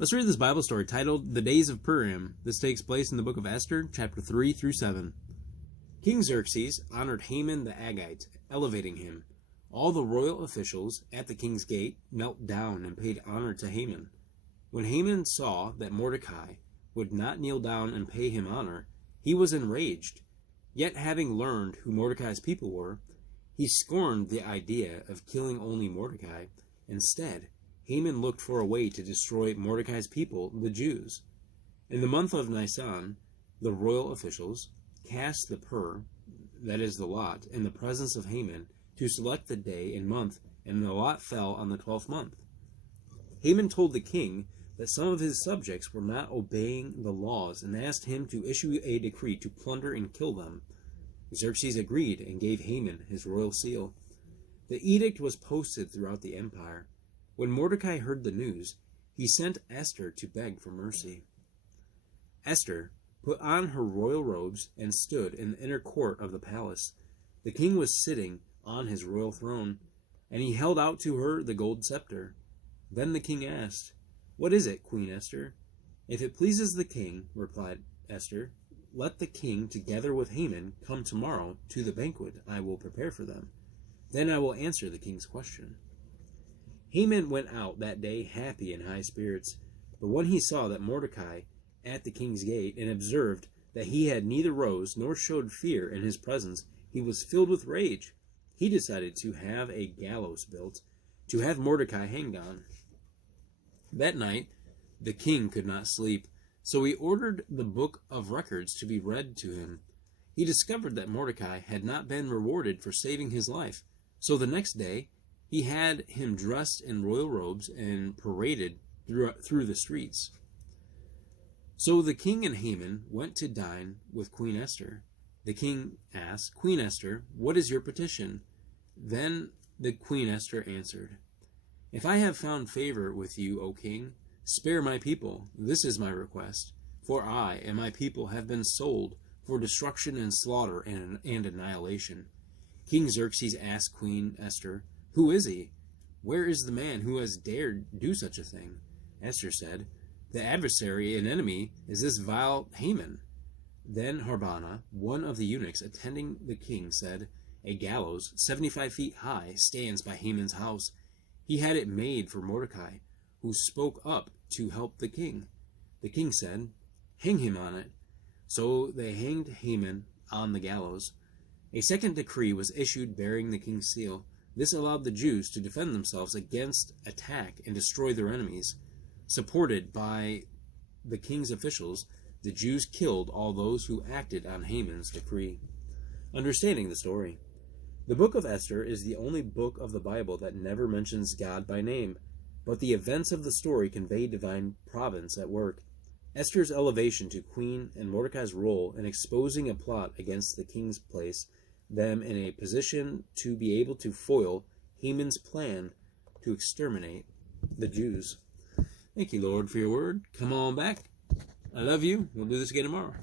Let's read this Bible story titled The Days of Purim. This takes place in the book of Esther, chapter 3 through 7. King Xerxes honored Haman the Agagite, elevating him. All the royal officials at the king's gate knelt down and paid honor to Haman. When Haman saw that Mordecai would not kneel down and pay him honor, he was enraged. Yet having learned who Mordecai's people were, he scorned the idea of killing only Mordecai. Instead, Haman looked for a way to destroy Mordecai's people, the Jews. In the month of Nisan, the royal officials cast the pur, that is the lot, in the presence of Haman to select the day and month, and the lot fell on the 12th month. Haman told the king that some of his subjects were not obeying the laws and asked him to issue a decree to plunder and kill them. Xerxes agreed and gave Haman his royal seal. The edict was posted throughout the empire. When Mordecai heard the news, he sent Esther to beg for mercy. Esther put on her royal robes and stood in the inner court of the palace. The king was sitting on his royal throne, and he held out to her the gold scepter. Then the king asked, "What is it, Queen Esther?" "If it pleases the king," replied Esther, "let the king, together with Haman, come tomorrow to the banquet I will prepare for them. Then I will answer the king's question." Haman went out that day happy and high spirits, but when he saw that Mordecai at the king's gate and observed that he had neither rose nor showed fear in his presence, he was filled with rage. He decided to have a gallows built to have Mordecai hanged on. That night, the king could not sleep, so he ordered the book of records to be read to him. He discovered that Mordecai had not been rewarded for saving his life, so the next day he had him dressed in royal robes and paraded through the streets. So the king and Haman went to dine with Queen Esther. The king asked, "Queen Esther, what is your petition?" Then the Queen Esther answered, "If I have found favor with you, O king, spare my people. This is my request. For I and my people have been sold for destruction and slaughter and annihilation." King Xerxes asked Queen Esther, "Who is he? Where is the man who has dared do such a thing?" Esther said, "The adversary and enemy is this vile Haman." Then Harbana, one of the eunuchs attending the king, said, "A gallows 75 feet high stands by Haman's house. He had it made for Mordecai, who spoke up to help the king." The king said, "Hang him on it." So they hanged Haman on the gallows. A second decree was issued bearing the king's seal. This allowed the Jews to defend themselves against attack and destroy their enemies. Supported by the king's officials, the Jews killed all those who acted on Haman's decree. Understanding the story. The book of Esther is the only book of the Bible that never mentions God by name, but the events of the story convey divine providence at work. Esther's elevation to queen and Mordecai's role in exposing a plot against the king's place them in a position to be able to foil Haman's plan to exterminate the Jews. Thank you, Lord, for your word. Come on back. I love you. We'll do this again tomorrow.